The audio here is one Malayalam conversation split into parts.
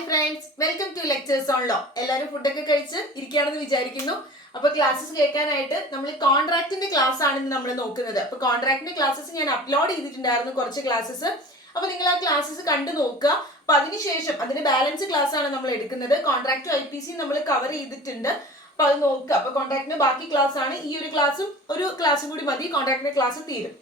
Hi friends, welcome to lectures on law. എല്ലാവരും ഫുഡൊക്കെ കഴിച്ച് ഇരിക്കുകയാണെന്ന് വിചാരിക്കുന്നു. അപ്പൊ ക്ലാസ്സസ് കേൾക്കാനായിട്ട് നമ്മൾ കോൺട്രാക്ടിന്റെ ക്ലാസ് ആണ് ഇന്ന് നമ്മൾ നോക്കുന്നത്. അപ്പൊ കോൺട്രാക്ടിന്റെ ക്ലാസ്സസ് ഞാൻ അപ്ലോഡ് ചെയ്തിട്ടുണ്ടായിരുന്നു കുറച്ച് ക്ലാസ്സസ്. അപ്പൊ നിങ്ങൾ ആ ക്ലാസ്സസ് കണ്ടു നോക്കുക. അപ്പൊ അതിനുശേഷം അതിന്റെ ബാലൻസ് ക്ലാസ് ആണ് നമ്മൾ എടുക്കുന്നത്. കോൺട്രാക്ട് IPC നമ്മൾ കവർ ചെയ്തിട്ടുണ്ട്. അപ്പൊ അത് നോക്കുക. അപ്പൊ കോൺട്രാക്ടിന്റെ ബാക്കി ക്ലാസ് ആണ്. ഈ ഒരു ക്ലാസ്സും കൂടി മതി, കോൺട്രാക്ടിന്റെ ക്ലാസ് തീരും.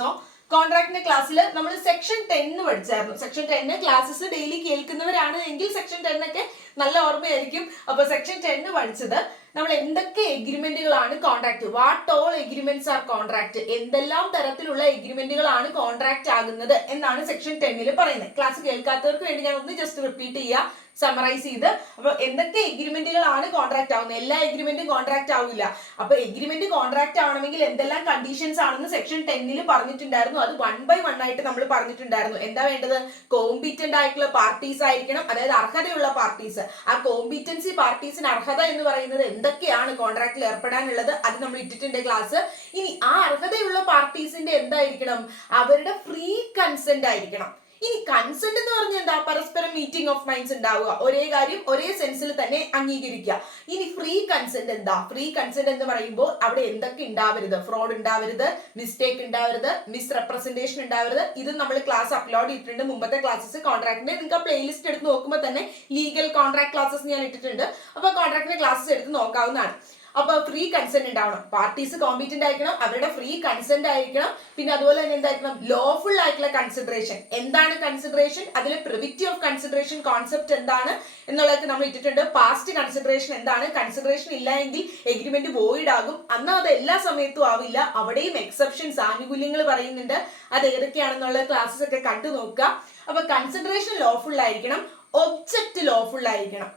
സോ കോൺട്രാക്ടിന്റെ ക്ലാസ്സിൽ നമ്മൾ സെക്ഷൻ 10 പഠിച്ചായിരുന്നു. സെക്ഷൻ 10 ക്ലാസ്സസ് ഡെയിലി കേൾക്കുന്നവരാണ് എങ്കിൽ സെക്ഷൻ 10 ഒക്കെ നല്ല ഓർമ്മയായിരിക്കും. അപ്പൊ സെക്ഷൻ 10 പഠിച്ചത് നമ്മൾ എന്തൊക്കെ എഗ്രിമെന്റുകളാണ് contract, what all agreements are contract, എന്തെല്ലാം തരത്തിലുള്ള എഗ്രിമെന്റുകളാണ് കോൺട്രാക്ട് ആകുന്നത് എന്നാണ് സെക്ഷൻ 10 പറയുന്നത്. ക്ലാസ് കേൾക്കാത്തവർക്ക് വേണ്ടി ഞാൻ ഒന്ന് ജസ്റ്റ് റിപ്പീറ്റ് ചെയ്യാം, സമറൈസ് ചെയ്ത്. അപ്പൊ എന്തൊക്കെ എഗ്രിമെന്റുകളാണ് കോൺട്രാക്ട് ആവുന്നത്? എല്ലാ എഗ്രിമെന്റും കോൺട്രാക്ട് ആവില്ല. അപ്പൊ എഗ്രിമെന്റ് കോൺട്രാക്ട് ആവണമെങ്കിൽ എന്തെല്ലാം കണ്ടീഷൻസ് ആണെന്ന് സെക്ഷൻ 10 പറഞ്ഞിട്ടുണ്ടായിരുന്നു. അത് 1 by 1 ആയിട്ട് നമ്മൾ പറഞ്ഞിട്ടുണ്ടായിരുന്നു. എന്താ വേണ്ടത്? കോമ്പീറ്റന്റ് ആയിട്ടുള്ള പാർട്ടീസ് ആയിരിക്കണം, അതായത് അർഹതയുള്ള പാർട്ടീസ്. ആ കോമ്പീറ്റൻസി പാർട്ടീസിന് അർഹത എന്ന് പറയുന്നത് എന്തൊക്കെയാണ് കോൺട്രാക്റ്റിൽ ഏർപ്പെടാനുള്ളത്, അത് നമ്മൾ ഇട്ടിട്ടുണ്ട് ക്ലാസ്. ഇനി ആ അർഹതയുള്ള പാർട്ടീസിന്റെ എന്തായിരിക്കണം? അവരുടെ ഫ്രീ കൺസെന്റ് ആയിരിക്കണം. ഇനി കൺസെന്റ് എന്ന് പറഞ്ഞാൽ എന്താ? പരസ്പരം മീറ്റിംഗ് ഓഫ് മൈൻഡ്സ് ഉണ്ടാവുക, ഒരേ കാര്യം ഒരേ സെൻസിൽ തന്നെ അംഗീകരിക്കുക. ഇനി ഫ്രീ കൺസെന്റ് എന്താ? ഫ്രീ കൺസെന്റ് എന്ന് പറയുമ്പോൾ അവിടെ എന്തൊക്കെ ഉണ്ടാവരുത്? ഫ്രോഡ് ഉണ്ടാവരുത്, മിസ്റ്റേക്ക് ഉണ്ടാവരുത്, മിസ് റെപ്രസെന്റേഷൻ ഉണ്ടാവരുത്. ഇത് നമ്മൾ ക്ലാസ് അപ്ലോഡ് ചെയ്തിട്ടുണ്ട്, മുമ്പത്തെ ക്ലാസ്സസ് കോൺട്രാക്ടിന്റെ. നിങ്ങൾക്ക് ആ പ്ലേലിസ്റ്റ് എടുത്ത് നോക്കുമ്പോൾ തന്നെ ലീഗൽ കോൺട്രാക്ട് ക്ലാസ്സസ് ഞാൻ ഇട്ടിട്ടുണ്ട്. അപ്പൊ കോൺട്രാക്ടിന്റെ ക്ലാസ്സസ് എടുത്ത് നോക്കാവുന്നതാണ്. അപ്പൊ ഫ്രീ കൺസെന്റ് ഉണ്ടാവണം, പാർട്ടീസ് കോമ്പീറ്റന്റ് ആയിരിക്കണം, അവരുടെ ഫ്രീ കൺസെന്റ് ആയിരിക്കണം. പിന്നെ അതുപോലെ തന്നെ എന്തായിരിക്കണം? ലോഫുൾ ആയിട്ടുള്ള കൺസിഡറേഷൻ. എന്താണ് കൺസിഡറേഷൻ? അതിൽ പ്രിവിറ്റി ഓഫ് കൺസിഡറേഷൻ കോൺസെപ്റ്റ് എന്താണ് എന്നുള്ളതൊക്കെ നമ്മൾ ഇട്ടിട്ടുണ്ട്. പാസ്റ്റ് കൺസിഡറേഷൻ എന്താണ്? കൺസിഡറേഷൻ ഇല്ല എങ്കിൽ എഗ്രിമെന്റ് വോയിഡ് ആകും. എന്നാൽ അത് എല്ലാ സമയത്തും ആവില്ല, അവിടെയും എക്സെപ്ഷൻസ്, ആനുകൂല്യങ്ങൾ പറയുന്നുണ്ട്. അത് ഏതൊക്കെയാണെന്നുള്ള ക്ലാസ്സസ് ഒക്കെ കണ്ടു നോക്കുക. അപ്പൊ കൺസിഡറേഷൻ ലോഫുൾ ആയിരിക്കണം, ഒബ്ജക്റ്റ് ലോഫുൾ ആയിരിക്കണം.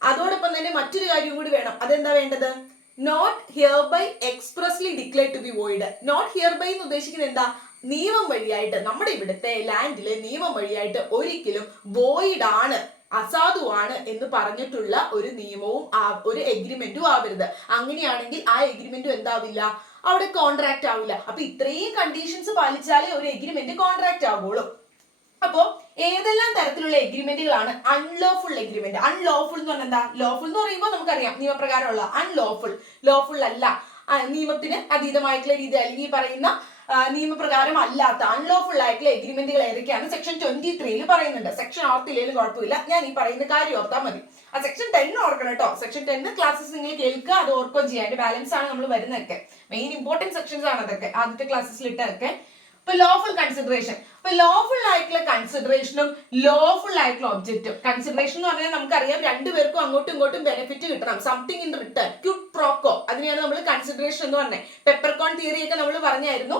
അതോടൊപ്പം തന്നെ മറ്റൊരു കാര്യം കൂടി വേണം. അതെന്താ വേണ്ടത്? Not hereby expressly declare to be void. Not hereby എന്ന് ഉദ്ദേശിക്കുന്നത് എന്താ? നിയമം വഴിയായിട്ട്, നമ്മുടെ ഇവിടുത്തെ ലാൻഡിലെ നിയമം വഴിയായിട്ട് ഒരിക്കലും വോയിഡ് ആണ്, അസാധുവാണ് എന്ന് പറഞ്ഞിട്ടുള്ള ഒരു നിയമവും ഒരു എഗ്രിമെന്റും ആവരുത്. അങ്ങനെയാണെങ്കിൽ ആ എഗ്രിമെന്റും എന്താവില്ല? അവിടെ കോൺട്രാക്ട് ആവില്ല. അപ്പൊ ഇത്രയും കണ്ടീഷൻസ് പാലിച്ചാലേ ഒരു എഗ്രിമെന്റ് കോൺട്രാക്ട് ആവുള്ളൂ. അപ്പോ ഏതെല്ലാം തരത്തിലുള്ള എഗ്രിമെന്റുകളാണ് അൺലോഫുൾ എഗ്രിമെന്റ്? അൺലോഫുൾ എന്ന് പറഞ്ഞാൽ എന്താ? ലോഫുൾ എന്ന് പറയുമ്പോൾ നമുക്കറിയാം നിയമപ്രകാരമുള്ള. ലോഫുൾ അല്ല, നിയമത്തിന് അതീതമായിട്ടുള്ള രീതി, അല്ലെങ്കിൽ ഈ പറയുന്ന നിയമപ്രകാരം അല്ലാത്ത അൺലോഫുൾ ആയിട്ടുള്ള എഗ്രിമെന്റുകൾ ഏതൊക്കെയാണ് സെക്ഷൻ 23 പറയുന്നുണ്ട്. സെക്ഷൻ ഓർത്തില്ലേലും കുഴപ്പമില്ല, ഞാൻ ഈ പറയുന്ന കാര്യം ഓർത്താൽ മതി. ആ സെക്ഷൻ 10 ഓർക്കണം കേട്ടോ. സെക്ഷൻ 10 ക്ലാസ്സസ് നിങ്ങൾ കേൾക്കുക, അത് ഓർക്കുകയും ചെയ്യാം. അതിന്റെ ബാലൻസ് ആണ് നമ്മൾ വരുന്നതൊക്കെ. മെയിൻ ഇമ്പോർട്ടന്റ് സെക്ഷൻസ് ആണ് അതൊക്കെ, ആദ്യത്തെ ക്ലാസ്സസിൽ ഇട്ടതൊക്കെ. ഇപ്പൊ ലോഫുൾ കൺസിഡറേഷൻ. ഇപ്പൊ ലോഫുൾ ആയിട്ടുള്ള കൺസിഡറേഷനും ലോഫുൾ ആയിട്ടുള്ള ഒബ്ജക്റ്റും. കൺസിഡറേഷൻ എന്ന് പറഞ്ഞാൽ നമുക്കറിയാം രണ്ടുപേർക്കും അങ്ങോട്ടും ഇങ്ങോട്ടും ബെനിഫിറ്റ് കിട്ടണം, something in return, quid pro quo. അതിനെയാണ് നമ്മൾ കൺസിഡറേഷൻ എന്ന് പറഞ്ഞത്. പെപ്പർകോൺ തിയറി ഒക്കെ നമ്മൾ പറഞ്ഞായിരുന്നു.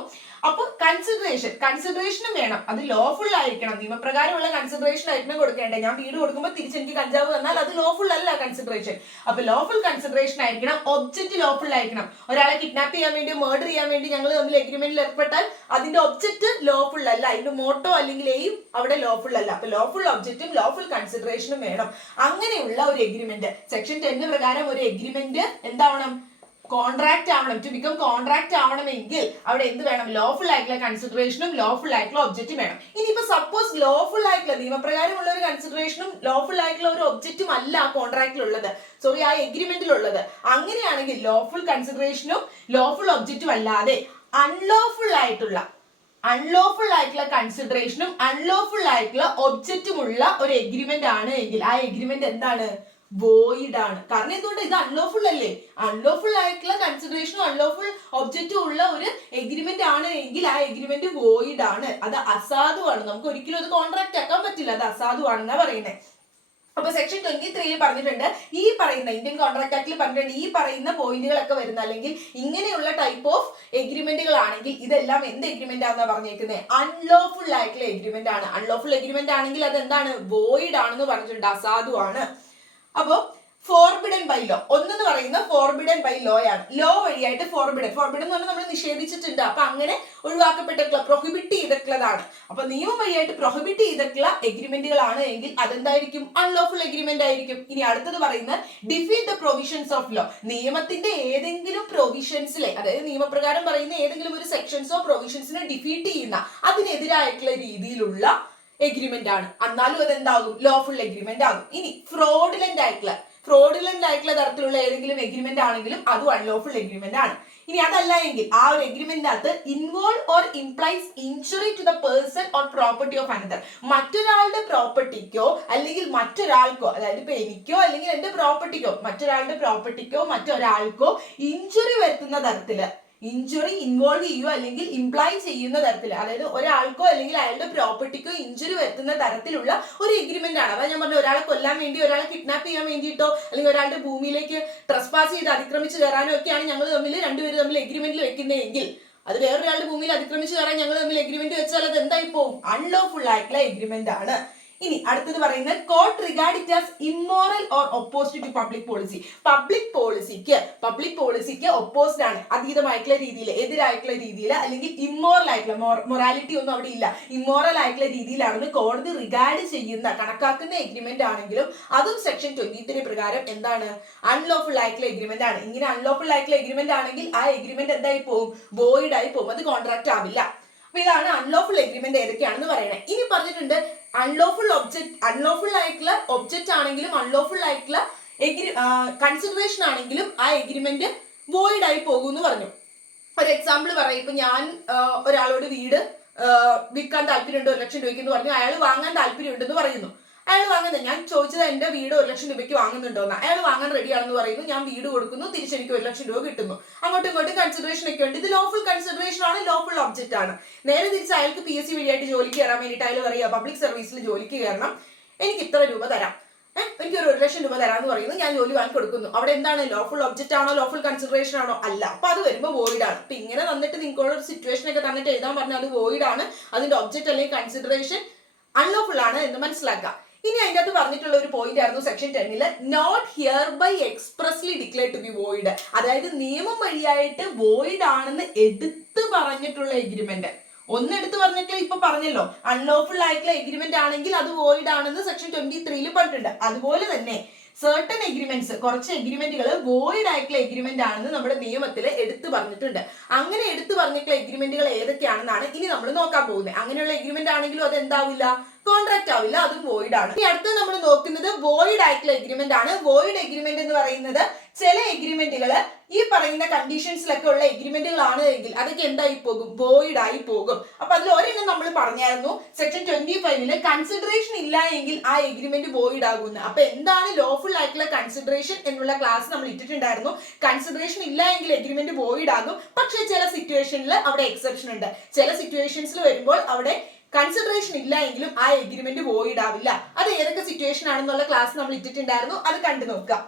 അപ്പൊ കൺസിഡറേഷനും വേണം, അത് ലോഫുൾ ആയിരിക്കണം, നിയമപ്രകാരമുള്ള കൺസിഡറേഷൻ ആയിരിക്കണം കൊടുക്കേണ്ടത്. ഞാൻ വീട് കൊടുക്കുമ്പോൾ തിരിച്ചെനിക്ക് കഞ്ചാവ് തന്നാൽ അത് ലോഫുൾ അല്ല കൺസിഡറേഷൻ. അപ്പൊ ലോഫുൾ കൺസിഡറേഷൻ ആയിരിക്കണം, ഒബ്ജക്റ്റ് ലോഫുൾ ആയിരിക്കണം. ഒരാളെ കിഡ്നാപ്പ് ചെയ്യാൻ വേണ്ടി, മർഡർ ചെയ്യാൻ വേണ്ടി ഞങ്ങൾ തമ്മിൽ എഗ്രിമെന്റിൽ ഏർപ്പെട്ടാൽ അതിന്റെ ഒബ്ജക്റ്റ് ലോഫുൾ അല്ല, അതിന്റെ മോട്ടോ അല്ലെങ്കിൽ എയും അവിടെ ലോഫുൾ അല്ല. അപ്പൊ ലോഫുൾ ഒബ്ജക്റ്റും ലോഫുൾ കൺസിഡറേഷനും വേണം. അങ്ങനെയുള്ള ഒരു എഗ്രിമെന്റ് സെക്ഷൻ 10 പ്രകാരം ഒരു എഗ്രിമെന്റ് എന്താവണം? കോൺട്രാക്ട് ആവണം. ടു ബിക്കം കോൺട്രാക്ട് ആവണമെങ്കിൽ അവിടെ എന്ത് വേണം? ലോഫുൾ ആയിട്ടുള്ള കൺസിഡറേഷനും ലോഫുൾ ആയിട്ടുള്ള ഒബ്ജക്റ്റും വേണം. ഇനിയിപ്പോ സപ്പോസ് ലോഫുൾ ആയിട്ടുള്ള നിയമപ്രകാരമുള്ള ഒരു കൺസിഡറേഷനും ലോഫുൾ ആയിട്ടുള്ള ഒരു ഒബ്ജക്റ്റും അല്ല ആ കോൺട്രാക്റ്റിലുള്ളത്, സോറി ആ എഗ്രിമെന്റിലുള്ളത്. അങ്ങനെയാണെങ്കിൽ ലോഫുൾ കൺസിഡറേഷനും ലോഫുൾ ഒബ്ജക്റ്റും അല്ലാതെ അൺലോഫുൾ ആയിട്ടുള്ള കൺസിഡറേഷനും അൺലോഫുൾ ആയിട്ടുള്ള ഒബ്ജക്റ്റും ഉള്ള ഒരു എഗ്രിമെന്റ് ആണ് എങ്കിൽ ആ എഗ്രിമെന്റ് എന്താണ്? വോയിഡ് ആണ്. കാരണം എന്തുകൊണ്ട്? ഇത് അൺലോഫുൾ അല്ലേ. അൺലോഫുൾ ആയിട്ടുള്ള കൺസിഡറേഷനും അൺലോഫുൾ ഒബ്ജക്റ്റും ഉള്ള ഒരു എഗ്രിമെന്റ് ആണ് എങ്കിൽ ആ എഗ്രിമെന്റ് വോയിഡ് ആണ്, അത് അസാധുവാണ്. നമുക്ക് ഒരിക്കലും അത് കോൺട്രാക്ട് ആക്കാൻ പറ്റില്ല, അത് അസാധുവാണെന്നാ പറയുന്നത്. അപ്പൊ സെക്ഷൻ 23 പറഞ്ഞിട്ടുണ്ട്, ഈ പറയുന്ന ഇന്ത്യൻ കോൺട്രാക്ട് ആക്ടിൽ പറഞ്ഞിട്ടുണ്ട്, ഈ പറയുന്ന പോയിന്റുകളൊക്കെ വരുന്ന അല്ലെങ്കിൽ ഇങ്ങനെയുള്ള ടൈപ്പ് ഓഫ് എഗ്രിമെന്റുകൾ ആണെങ്കിൽ ഇതെല്ലാം എന്ത് എഗ്രിമെന്റ് ആണെന്നാ പറഞ്ഞേക്കുന്നത്? അൺലോഫുൾ ആയിട്ടുള്ള എഗ്രിമെന്റ് ആണ്. അൺലോഫുൾ എഗ്രിമെന്റ് ആണെങ്കിൽ അത് എന്താണ്? വോയിഡ് ആണെന്ന് പറഞ്ഞിട്ടുണ്ട്, അസാധുവാണ്. അപ്പോ ഫോർബിഡൻ ബൈ ലോ ഒന്നെന്ന് പറയുന്ന ഫോർബിഡൻ ബൈ ലോ ആണ്. ലോ വഴിയായിട്ട് ഫോർബിഡൻ എന്ന് പറഞ്ഞാൽ നമ്മൾ നിഷേധിച്ചിട്ടുണ്ട്. അപ്പൊ അങ്ങനെ ഒഴിവാക്കപ്പെട്ടിട്ടുള്ള, പ്രൊഹിബിറ്റ് ചെയ്തിട്ടുള്ളതാണ്. അപ്പൊ നിയമം വഴിയായിട്ട് പ്രൊഹിബിറ്റ് ചെയ്തിട്ടുള്ള എഗ്രിമെന്റുകളാണ് എങ്കിൽ അതെന്തായിരിക്കും? അൺലോഫുൾ എഗ്രിമെന്റ് ആയിരിക്കും. ഇനി അടുത്തത് പറയുന്നത് defeat the provisions of law. നിയമത്തിന്റെ ഏതെങ്കിലും പ്രൊവിഷൻസിലെ, അതായത് നിയമപ്രകാരം പറയുന്ന ഏതെങ്കിലും ഒരു സെക്ഷൻസോ പ്രൊവിഷൻസിനെ ഡിഫീറ്റ് ചെയ്യുന്ന, അതിനെതിരായിട്ടുള്ള രീതിയിലുള്ള എഗ്രിമെന്റ് ആണ്, എന്നാലും അതെന്താകും, ലോഫുൾ എഗ്രിമെന്റ് ആകും. ഇനി ഫ്രോഡുലന്റ് ആയിട്ടുള്ള തരത്തിലുള്ള ഏതെങ്കിലും എഗ്രിമെന്റ് ആണെങ്കിലും അതും അൺലോഫുൾ എഗ്രിമെന്റ് ആണ്. ഇനി അതല്ല എങ്കിൽ ആ ഒരു എഗ്രിമെന്റിനകത്ത് involve or implies injury to the person or property of another, മറ്റൊരാളുടെ പ്രോപ്പർട്ടിക്കോ അല്ലെങ്കിൽ മറ്റൊരാൾക്കോ, അതായത് ഇപ്പൊ എനിക്കോ അല്ലെങ്കിൽ എന്റെ പ്രോപ്പർട്ടിക്കോ മറ്റൊരാളുടെ പ്രോപ്പർട്ടിക്കോ മറ്റൊരാൾക്കോ ഇൻജുറി വരുത്തുന്ന തരത്തില്, ഇഞ്ചുറി ഇൻവോൾവ് ചെയ്യുക അല്ലെങ്കിൽ ഇംപ്ലൈ ചെയ്യുന്ന തരത്തിൽ, അതായത് ഒരാൾക്കോ അല്ലെങ്കിൽ അയാളുടെ പ്രോപ്പർട്ടിക്കോ ഇഞ്ചുറി വരുത്തുന്ന തരത്തിലുള്ള ഒരു എഗ്രിമെന്റ് ആണ്. അതായത് ഞാൻ പറഞ്ഞു, ഒരാളെ കൊല്ലാൻ വേണ്ടി, ഒരാളെ കിഡ്നാപ്പ് ചെയ്യാൻ വേണ്ടിയിട്ടോ അല്ലെങ്കിൽ ഒരാളുടെ ഭൂമിയിലേക്ക് ട്രസ്പാസ് ചെയ്ത് അതിക്രമിച്ച് കയറാനോ ഒക്കെയാണ് ഞങ്ങൾ രണ്ടുപേരും തമ്മിൽ എഗ്രിമെന്റിൽ വെക്കുന്നതെങ്കിൽ, അത് വേറൊരാളുടെ ഭൂമിയിൽ അതിക്രമിച്ച് കയറാൻ ഞങ്ങൾ തമ്മിൽ എഗ്രിമെന്റ് വെച്ചാൽ അത് എന്തായി പോകും, അൺലോഫുൾ ആയിട്ടുള്ള എഗ്രിമെന്റ് ആണ്. ഇനി അടുത്തത് പറയുന്നത് court regard it as immoral or opposed to public policy. Public പോളിസിക്ക് ഒപ്പോസ്ഡ് ആണ്, അതീതമായിട്ടുള്ള രീതിയിൽ, എതിരായിട്ടുള്ള രീതിയിൽ, അല്ലെങ്കിൽ ഇമ്മോറൽ ആയിട്ടുള്ള, മൊറാലിറ്റി ഒന്നും അവിടെ ഇല്ല, ഇമ്മോറൽ ആയിട്ടുള്ള രീതിയിലാണെന്ന് കോടതി റിഗാർഡ് ചെയ്യുന്ന, കണക്കാക്കുന്ന എഗ്രിമെന്റ് ആണെങ്കിലും അതും സെക്ഷൻ 23 പ്രകാരം എന്താണ്, അൺലോഫുൾ ആയിട്ടുള്ള എഗ്രിമെന്റ് ആണ്. ഇങ്ങനെ അൺലോഫുൾ ആയിട്ടുള്ള എഗ്രിമെന്റ് ആണെങ്കിൽ ആ എഗ്രിമെന്റ് എന്തായി പോകും, വോയിഡ് ആയി പോകും, അത് കോൺട്രാക്ട് ആവില്ല. അപ്പൊ ഇതാണ് അൺലോഫുൾ എഗ്രിമെന്റ് ഏതൊക്കെയാണെന്ന് പറയുന്നത്. ഇനി പറഞ്ഞിട്ടുണ്ട് അൺലോഫുൾ ആയിട്ടുള്ള ഒബ്ജക്റ്റ് ആണെങ്കിലും അൺലോഫുൾ ആയിട്ടുള്ള കൺസിഡറേഷൻ ആണെങ്കിലും ആ എഗ്രിമെന്റ് വോയിഡ് ആയി പോകും എന്ന് പറഞ്ഞു. ഒരു എക്സാമ്പിൾ പറയാം, ഇപ്പൊ ഞാൻ ഒരാളോട് വീട് വിൽക്കാൻ താല്പര്യമുണ്ട്, 1 ലക്ഷം രൂപയ്ക്ക് എന്ന് പറഞ്ഞു, അയാൾ വാങ്ങാൻ താല്പര്യമുണ്ടെന്ന് പറയുന്നു. അയാൾ വാങ്ങുന്നത്, ഞാൻ ചോദിച്ചത് എന്റെ വീട് 1 ലക്ഷം രൂപയ്ക്ക് വാങ്ങുന്നുണ്ടോന്ന്, അയാൾ വാങ്ങാൻ റെഡിയാണെന്ന് പറയുന്നു, ഞാൻ വീട് കൊടുക്കുന്നു, തിരിച്ചെനിക്ക് 1 ലക്ഷം രൂപ കിട്ടുന്നു. അങ്ങോട്ടും ഇങ്ങോട്ടും കൺസിഡറേഷൻ ഒക്കെ ഉണ്ട്. ഇത് ലോഫുൾ കൺസിഡറേഷൻ ആണ്, ലോഫുൾ ഒബ്ജക്റ്റ് ആണ്. നേരെ തിരിച്ച് അയാൾക്ക് PSC വഴിയായിട്ട് ജോലിക്ക് കയറാൻ വേണ്ടിയിട്ട് അയാൾ പറയുക, പബ്ലിക് സർവീസിൽ ജോലിക്ക് കയറണം, എനിക്ക് ഇത്ര രൂപ തരാം, എനിക്ക് ഒരു 1 ലക്ഷം രൂപ തരാമെന്ന് പറയുന്നു, ഞാൻ ജോലി വാങ്ങി കൊടുക്കുന്നു. അവിടെ എന്താണ്, ലോഫുൾ ഒബ്ജക്റ്റ് ആണോ, ലോഫുൾ കൺസിഡറേഷൻ ആണോ, അല്ല. അപ്പൊ അത് വരുമ്പോൾ വോയിഡ് ആണ്. അപ്പൊ ഇങ്ങനെ വന്നിട്ട് നിങ്ങളോട് ഒരു സിറ്റുവേഷൻ ഒക്കെ തന്നിട്ട് എഴുതാൻ പറഞ്ഞാൽ അത് വോയിഡ് ആണ്, അതിന്റെ ഒബ്ജക്റ്റ് അല്ലെങ്കിൽ കൺസിഡറേഷൻ അൺലോഫുൾ ആണ് എന്ന് മനസ്സിലാക്കാം. ഇനി അതിൻ്റെ അകത്ത് പറഞ്ഞിട്ടുള്ള ഒരു പോയിന്റ് ആയിരുന്നു section 10 not hereby expressly declare to be void, അതായത് നിയമം വഴിയായിട്ട് വോയിഡ് ആണെന്ന് എടുത്തു പറഞ്ഞിട്ടുള്ള എഗ്രിമെന്റ്. എടുത്തു പറഞ്ഞിട്ട് ഇപ്പൊ പറഞ്ഞല്ലോ, അൺലോഫുൾ ആയിട്ടുള്ള എഗ്രിമെന്റ് ആണെങ്കിൽ അത് വോയിഡ് ആണെന്ന് സെക്ഷൻ 23 പറഞ്ഞിട്ടുണ്ട്. അതുപോലെ തന്നെ certain എഗ്രിമെന്റ്സ്, കുറച്ച് എഗ്രിമെന്റുകൾ വോയിഡ് ആയിട്ടുള്ള എഗ്രിമെന്റ് ആണെന്ന് നമ്മുടെ നിയമത്തിൽ എടുത്തു പറഞ്ഞിട്ടുണ്ട്. അങ്ങനെ എടുത്തു പറഞ്ഞിട്ടുള്ള എഗ്രിമെന്റുകൾ ഏതൊക്കെയാണെന്നാണ് ഇനി നമ്മൾ നോക്കാൻ പോകുന്നത്. അങ്ങനെയുള്ള എഗ്രിമെന്റ് ആണെങ്കിലും അത് എന്താവില്ല, കോൺട്രാക്ട് ആവില്ല, അതും വോയിഡ് ആണ്. ഇനി അടുത്ത് നമ്മൾ നോക്കുന്നത് വോയിഡ് ആയിട്ടുള്ള എഗ്രിമെന്റ് ആണ്. വോയിഡ് എഗ്രിമെന്റ് എന്ന് പറയുന്നത് ചില എഗ്രിമെന്റുകൾ ഈ പറയുന്ന കണ്ടീഷൻസിലൊക്കെ ഉള്ള എഗ്രിമെന്റുകളാണ് എങ്കിൽ അതൊക്കെ എന്തായി പോകും, വോയിഡ് ആയി പോകും. അപ്പൊ അതിൽ ഒരെണ്ണം നമ്മൾ പറഞ്ഞായിരുന്നു, സെക്ഷൻ 25 കൺസിഡറേഷൻ ഇല്ല എങ്കിൽ ആ എഗ്രിമെന്റ് വോയിഡ് ആകുന്നു. അപ്പൊ എന്താണ് ലോഫുൾ ആയിട്ടുള്ള കൺസിഡറേഷൻ എന്നുള്ള ക്ലാസ് നമ്മൾ ഇട്ടിട്ടുണ്ടായിരുന്നു. കൺസിഡറേഷൻ ഇല്ല എങ്കിൽ എഗ്രിമെന്റ് വോയിഡ് ആകും. പക്ഷെ ചില സിറ്റുവേഷനിൽ അവിടെ എക്സെപ്ഷൻ ഉണ്ട്. ചില സിറ്റുവേഷൻസിൽ വരുമ്പോൾ അവിടെ കൺസിഡറേഷൻ ഇല്ല എങ്കിലും ആ എഗ്രിമെന്റ് വോയിഡ് ആവില്ല. അത് ഏതൊക്കെ സിറ്റുവേഷൻ ആണെന്നുള്ള ക്ലാസ് നമ്മൾ ഇട്ടിട്ടുണ്ടായിരുന്നു, അത് കണ്ടു നോക്കാം.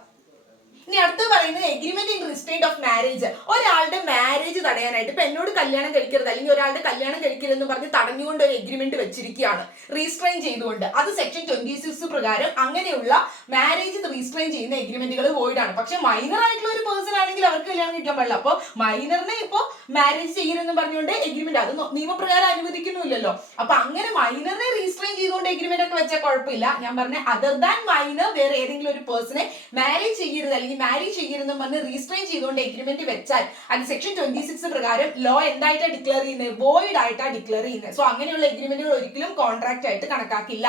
ഇനി അടുത്ത് പറയുന്നത് agreement in restraint of marriage. ഒരാളുടെ മാരേജ് തടയാനായിട്ട്, ഇപ്പൊ എന്നോട് കല്യാണം കഴിക്കരുത് അല്ലെങ്കിൽ ഒരാളുടെ കല്യാണം കഴിക്കരുതെന്ന് പറഞ്ഞ് തടഞ്ഞുകൊണ്ട് ഒരു എഗ്രിമെന്റ് വെച്ചിരിക്കുകയാണ്, റീസ്ട്രെയിൻ ചെയ്തുകൊണ്ട്. അത് സെക്ഷൻ 26 പ്രകാരം അങ്ങനെയുള്ള മാരേജ് റീസ്ട്രെയിൻ ചെയ്യുന്ന എഗ്രിമെന്റുകൾ വോയിഡ് ആണ്. പക്ഷെ മൈനർ ആയിട്ടുള്ള ഒരു പേഴ്സൺ ആണെങ്കിൽ അവർക്ക് കല്യാണം കഴിക്കാൻ പാടില്ല. അപ്പൊ മൈനറിനെ ഇപ്പൊ മാരേജ് ചെയ്യരുതെന്ന് പറഞ്ഞുകൊണ്ട് എഗ്രിമെന്റ് അത് നിയമപ്രകാരം അനുവദിക്കുന്നില്ലല്ലോ. അപ്പൊ അങ്ങനെ മൈനറിനെ റീസ്ട്രെയിൻ ചെയ്തുകൊണ്ട് എഗ്രിമെന്റ് ഒക്കെ വെച്ചാൽ കുഴപ്പമില്ല. ഞാൻ പറഞ്ഞ അതർ ദാൻ മൈനർ വേറെ ഏതെങ്കിലും ഒരു പേഴ്സണെ മാരേജ് ചെയ്യരുത് അല്ലെങ്കിൽ മാരേജ് ചെയ്യരുതെന്ന് പറഞ്ഞ് റീസ്ട്രെയിൻ ചെയ്തുകൊണ്ട് എഗ്രിമെന്റ് വെച്ചാൽ അത് സെക്ഷൻ 26 പ്രകാരം ലോ എന്തായിട്ടാണ് ഡിക്ലെയർ ചെയ്യുന്നത്, വോയിഡ് ആയിട്ടാണ് ഡിക്ലെയർ ചെയ്യുന്നത്. സോ അങ്ങനെയുള്ള എഗ്രിമെന്റുകൾ ഒരിക്കലും കോൺട്രാക്ട് ആയിട്ട് കണക്കാക്കില്ല.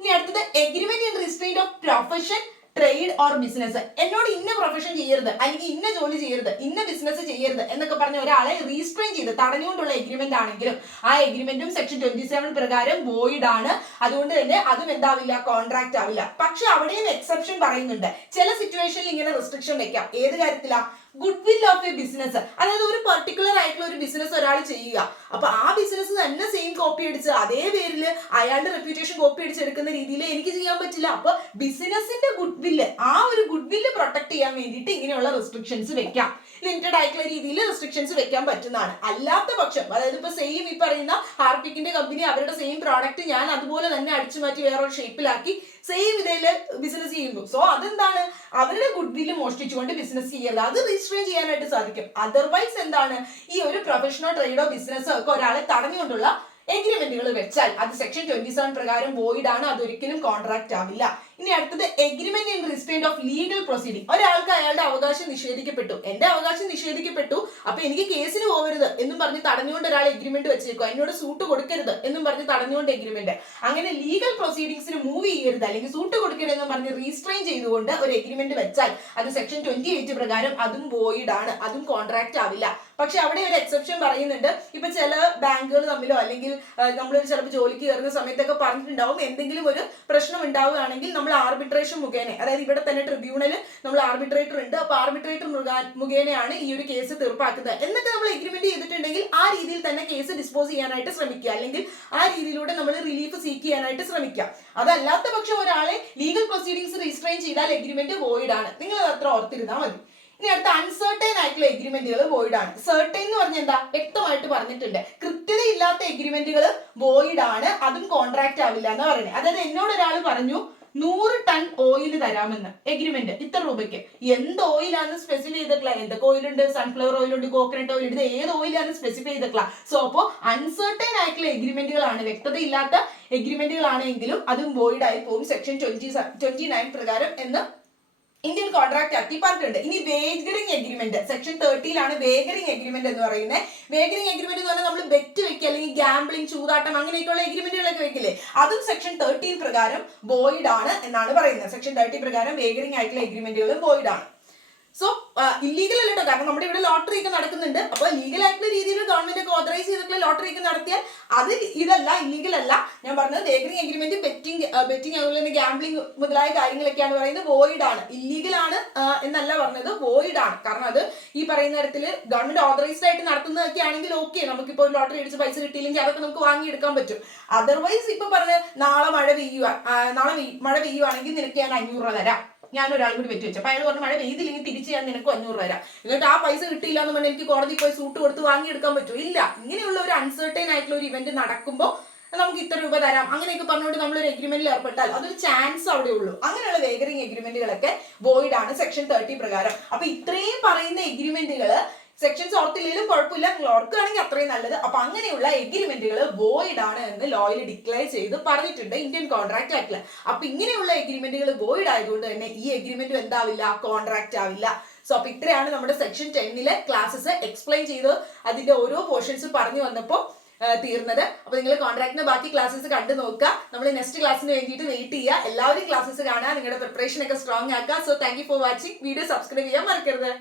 ഇനി അടുത്തത് agreement in restraint of profession, trade or business. എന്നോട് ഇന്ന പ്രൊഫഷൻ ചെയ്യരുത് അല്ലെങ്കിൽ ഇന്ന ജോലി ചെയ്യരുത്, ഇന്ന ബിസിനസ് ചെയ്യരുത് എന്നൊക്കെ പറഞ്ഞ ഒരാളെ റീസ്ട്രെയിൻ ചെയ്ത് തടഞ്ഞുകൊണ്ടുള്ള എഗ്രിമെന്റ് ആണെങ്കിലും ആ എഗ്രിമെന്റും സെക്ഷൻ 27 പ്രകാരം വോയിഡ് ആണ്. അതുകൊണ്ട് തന്നെ അതും എന്താവില്ല, കോൺട്രാക്ട് ആവില്ല. പക്ഷെ അവിടെയും എക്സെപ്ഷൻ പറയുന്നുണ്ട്. ചില സിറ്റുവേഷനിൽ ഇങ്ങനെ റെസ്ട്രിക്ഷൻ വെക്കാം. ഏത് കാര്യത്തിലാ, good will of a business. അതായത് ഒരു പർട്ടിക്കുലർ ആയിട്ടുള്ള ഒരു ബിസിനസ് ഒരാൾ ചെയ്യുക, അപ്പൊ ആ ബിസിനസ് തന്നെ സെയിം കോപ്പി അടിച്ച് അതേ പേരിൽ അയാളുടെ റെപ്യൂട്ടേഷൻ കോപ്പി അടിച്ചെടുക്കുന്ന രീതിയിൽ എനിക്ക് ചെയ്യാൻ പറ്റില്ല. അപ്പൊ ബിസിനസിന്റെ ഗുഡ് വില്ല്, ആ ഒരു ഗുഡ് വില്ല് പ്രൊട്ടക്ട് ചെയ്യാൻ വേണ്ടിയിട്ട് ഇങ്ങനെയുള്ള റെസ്ട്രിക്ഷൻസ് വെക്കാം. ലിമിറ്റഡ് ആയിട്ടുള്ള രീതിയിൽ റെസ്ട്രിക്ഷൻസ് വെക്കാൻ പറ്റുന്നതാണ്. അല്ലാത്ത പക്ഷം, അതായത് ഇപ്പൊ സെയിം ഈ പറയുന്ന ഹാർപിക്കിന്റെ കമ്പനി അവരുടെ സെയിം പ്രോഡക്റ്റ് ഞാൻ അതുപോലെ തന്നെ അടിച്ചു മാറ്റി വേറൊരു ഷേപ്പിലാക്കി സെയിം ഇതില് ബിസിനസ് ചെയ്യുന്നു. സോ അതെന്താണ്, അവരുടെ ഗുഡ് വില്ല് മോഷ്ടിച്ചുകൊണ്ട് ബിസിനസ് ചെയ്യരുത്. അത് രജിസ്റ്റർ ചെയ്യാനായിട്ട് സാധിക്കും. അതർവൈസ് എന്താണ്, ഈ ഒരു പ്രൊഫഷനോ ട്രേഡോ ബിസിനസ്സോ ഒക്കെ ഒരാളെ തടഞ്ഞുകൊണ്ടുള്ള എഗ്രിമെന്റുകൾ വെച്ചാൽ അത് സെക്ഷൻ 27 പ്രകാരം വോയിഡ് ആണ്. അതൊരിക്കലും കോൺട്രാക്ട് ആവില്ല. ഇനി അടുത്തത് agreement in respect of legal proceeding. ഒരാൾക്ക് അയാളുടെ അവകാശം നിഷേധിക്കപ്പെട്ടു, എന്റെ അവകാശം നിഷേധിക്കപ്പെട്ടു, അപ്പൊ എനിക്ക് കേസിന് പോകരുത് എന്നും പറഞ്ഞ് തടഞ്ഞുകൊണ്ട് ഒരാൾ എഗ്രിമെന്റ് വെച്ചേക്കോ, എന്നോട് സൂട്ട് കൊടുക്കരുത് എന്നും പറഞ്ഞ് തടഞ്ഞുകൊണ്ട് എഗ്രിമെന്റ്. അങ്ങനെ ലീഗൽ പ്രൊസീഡിംഗ്സിന് മൂവ് ചെയ്യരുത് അല്ലെങ്കിൽ സൂട്ട് കൊടുക്കരുത് എന്ന് പറഞ്ഞ് റീസ്ട്രെയിൻ ചെയ്തുകൊണ്ട് ഒരു എഗ്രിമെന്റ് വെച്ചാൽ അത് സെക്ഷൻ 28 പ്രകാരം അതും വോയിഡ് ആണ്, അതും കോൺട്രാക്ട് ആവില്ല. പക്ഷെ അവിടെ ഒരു എക്സെപ്ഷൻ പറയുന്നുണ്ട്. ഇപ്പൊ ചില ബാങ്കുകൾ തമ്മിലോ അല്ലെങ്കിൽ നമ്മൾ ചിലപ്പോൾ ജോലിക്ക് കയറുന്ന സമയത്തൊക്കെ പറഞ്ഞിട്ടുണ്ടാവും, എന്തെങ്കിലും ഒരു പ്രശ്നം ഉണ്ടാവുകയാണെങ്കിൽ നമ്മൾ ആർബിട്രേഷൻ മുഖേന, അതായത് ഇവിടെ തന്നെ ട്രിബ്യൂണൽ നമ്മൾ ആർബിട്രേറ്റർ ഉണ്ട്, അപ്പൊ ആർബിട്രേറ്റർ മുഖേനയാണ് ഈ ഒരു കേസ് തീർപ്പാക്കുന്നത് എന്നൊക്കെ നമ്മൾ എഗ്രിമെന്റ് ചെയ്തിട്ടുണ്ടെങ്കിൽ ആ രീതിയിൽ തന്നെ കേസ് ഡിസ്പോസ് ചെയ്യാനായിട്ട് ശ്രമിക്കുക, അല്ലെങ്കിൽ ആ രീതിയിലൂടെ നമ്മൾ റിലീഫ് സീക്ക് ചെയ്യാനായിട്ട് ശ്രമിക്കുക. അതല്ലാത്ത പക്ഷം ഒരാളെ ലീഗൽ പ്രൊസീഡിംഗ്സ് റീസ്ട്രെയിൻ ചെയ്താൽ എഗ്രിമെന്റ് വോയിഡ് ആണ്. നിങ്ങൾ അത് അത്ര ഓർത്തിരുന്നാൽ മതി. ഇനി അടുത്ത അൺസർട്ടൈൻ ആയിട്ടുള്ള എഗ്രിമെന്റുകൾ വോയിഡ് ആണ്. സർട്ടൈൻ എന്ന് പറഞ്ഞാൽ എന്താ, വ്യക്തമായിട്ട് പറഞ്ഞിട്ടുണ്ട്. കൃത്യതയില്ലാത്ത എഗ്രിമെന്റുകൾ വോയിഡ് ആണ്, അതും കോൺട്രാക്ട് ആവില്ല എന്ന് പറയുന്നത്. അതായത് എന്നോട് ഒരാൾ പറഞ്ഞു 100 ടൺ ഓയിൽ തരാമെന്ന്, എഗ്രിമെന്റ് ഇത്ര രൂപയ്ക്ക്. എന്ത് ഓയിലാണെന്ന് സ്പെസിഫൈ ചെയ്തിട്ടില്ല. എന്തൊക്കെ ഓയിലുണ്ട്, സൺഫ്ലവർ ഓയിൽ ഉണ്ട്, കോക്കനട്ട് ഓയിൽ ഉണ്ട്, ഏത് ഓയിലാണെന്ന് സ്പെസിഫൈ ചെയ്തിട്ടില്ല. സോ അപ്പോൾ അൺസർട്ടൈൻ ആയിട്ടുള്ള എഗ്രിമെന്റുകളാണ്, വ്യക്തതയില്ലാത്ത എഗ്രിമെന്റുകളാണെങ്കിലും അതും വോയിഡ് ആയി പോകും സെക്ഷൻ 29 പ്രകാരം എന്ന് ഇന്ത്യൻ കോൺട്രാക്ട് ആക്ട് പറഞ്ഞിട്ടുണ്ട്. ഇനി വേഗറിംഗ് എഗ്രിമെന്റ് സെക്ഷൻ 30 വേഗറിംഗ് എഗ്രിമെന്റ് എന്ന് പറയുന്നത്. വേഗറിംഗ് എഗ്രിമെന്റ് എന്ന് പറഞ്ഞാൽ നമ്മൾ ബെറ്റ് വെക്കുക അല്ലെങ്കിൽ ഗാംബ്ലിംഗ്, ചൂതാട്ടം അങ്ങനെയൊക്കെയുള്ള എഗ്രിമെന്റുകളൊക്കെ വെക്കില്ലേ, അതും സെക്ഷൻ 13 പ്രകാരം വോയിഡ് ആണ് എന്നാണ് പറയുന്നത്. സെക്ഷൻ 30 പ്രകാരം വേഗറിംഗ് ആയിട്ടുള്ള എഗ്രിമെന്റുകളും വോയിഡ് ആണ്. സോ ഇല്ലീഗൽ അല്ല കേട്ടോ, കാരണം നമ്മുടെ ഇവിടെ ലോട്ടറി ഒക്കെ നടക്കുന്നുണ്ട്. അപ്പൊ ലീഗൽ ആയിട്ടുള്ള രീതിയിൽ ഗവൺമെന്റ് ഒക്കെ ഓതറൈസ് ചെയ്തിട്ടുള്ള ലോട്ടറി ഒക്കെ നടത്തിയാൽ അത് ഇതല്ല, ഇല്ലീഗൽ അല്ല. ഞാൻ പറഞ്ഞത് വേഗറിംഗ് എഗ്രിമെന്റ് ബെറ്റിംഗ് അതുപോലെ തന്നെ ഗാംബ്ലിംഗ് മുതലായ കാര്യങ്ങളൊക്കെയാണ് പറയുന്നത് വോയിഡ് ആണ്, ഇല്ലീഗൽ ആണ് എന്നല്ല പറഞ്ഞത്, വോയിഡ് ആണ്. കാരണം അത് ഈ പറയുന്ന തരത്തിൽ ഗവൺമെന്റ് ഓതറൈസ്ഡ് ആയിട്ട് നടത്തുന്നതൊക്കെ ആണെങ്കിൽ ഓക്കെ, നമുക്കിപ്പോൾ ലോട്ടറി അടിച്ച് പൈസ കിട്ടിയില്ലെങ്കിൽ അതൊക്കെ നമുക്ക് വാങ്ങിയെടുക്കാൻ പറ്റും. അതർവൈസ് ഇപ്പൊ പറഞ്ഞ നാളെ മഴ പെയ്യുവാണെങ്കിൽ നിനക്ക് ഞാൻ 500 രൂപ തരാം, ഞാൻ ഒരാൾ കൂടി വെച്ച് വെച്ചു, അപ്പൊ അയാൾ പറഞ്ഞ മഴ പെയ്തില്ലെങ്കിൽ തിരിച്ച് ഞാൻ നിനക്ക് 500 തരാം, എന്നിട്ട് ആ പൈസ കിട്ടിയില്ല എന്ന് പറഞ്ഞാൽ എനിക്ക് കോടതി പോയി സൂട്ട് കൊടുത്ത് വാങ്ങിയെടുക്കാൻ പറ്റും? ഇല്ല. ഇങ്ങനെയുള്ള ഒരു അൺസർട്ടൈൻ ആയിട്ടുള്ള ഒരു ഇവന്റ് നടക്കുമ്പോൾ നമുക്ക് ഇത്ര രൂപ തരാം അങ്ങനെയൊക്കെ പറഞ്ഞുകൊണ്ട് നമ്മളൊരു എഗ്രിമെന്റിൽ ഏർപ്പെട്ടാൽ അതൊരു ചാൻസ് അവിടെ ഉള്ളൂ. അങ്ങനെയുള്ള വേഗറിംഗ് എഗ്രിമെന്റുകളൊക്കെ വോയിഡ് ആണ് സെക്ഷൻ 30 പ്രകാരം. അപ്പൊ ഇത്രയും പറയുന്ന എഗ്രിമെന്റുകൾ സെക്ഷൻസ് ഓർത്തില്ലെങ്കിലും കുഴപ്പമില്ല, നിങ്ങൾ ഓർക്കുകയാണെങ്കിൽ അത്രയും നല്ലത്. അപ്പൊ അങ്ങനെയുള്ള എഗ്രിമെന്റുകൾ വോയിഡ് ആണ് എന്ന് ലോയിൽ ഡിക്ലെയർ ചെയ്ത് പറഞ്ഞിട്ടുണ്ട് ഇന്ത്യൻ കോൺട്രാക്ട് ആക്ടില്. അപ്പൊ ഇങ്ങനെയുള്ള എഗ്രിമെന്റുകൾ വോയിഡ് ആയതുകൊണ്ട് തന്നെ ഈ എഗ്രിമെന്റ് എന്താവില്ല, കോൺട്രാക്ട് ആവില്ല. സോ അപ്പൊ ഇത്രയാണ് നമ്മുടെ സെക്ഷൻ 10 ക്ലാസ്സസ് എക്സ്പ്ലെയിൻ ചെയ്ത് അതിന്റെ ഓരോ പോർഷൻസ് പറഞ്ഞു വന്നപ്പോൾ തീർന്നത്. അപ്പൊ നിങ്ങൾ കോൺട്രാക്ടിന്റെ ബാക്കി ക്ലാസ്സസ് കണ്ടു നോക്കുക. നമ്മൾ നെക്സ്റ്റ് ക്ലാസ്സിന് വേണ്ടിയിട്ട് വെയിറ്റ് ചെയ്യുക. എല്ലാവരും ക്ലാസ്സസ് കാണുക, നിങ്ങളുടെ പ്രിപ്പറേഷൻ ഒക്കെ സ്ട്രോങ് ആക്കുക. So thank you for watching. Video subscribe ചെയ്യാൻ മറക്കരുത്.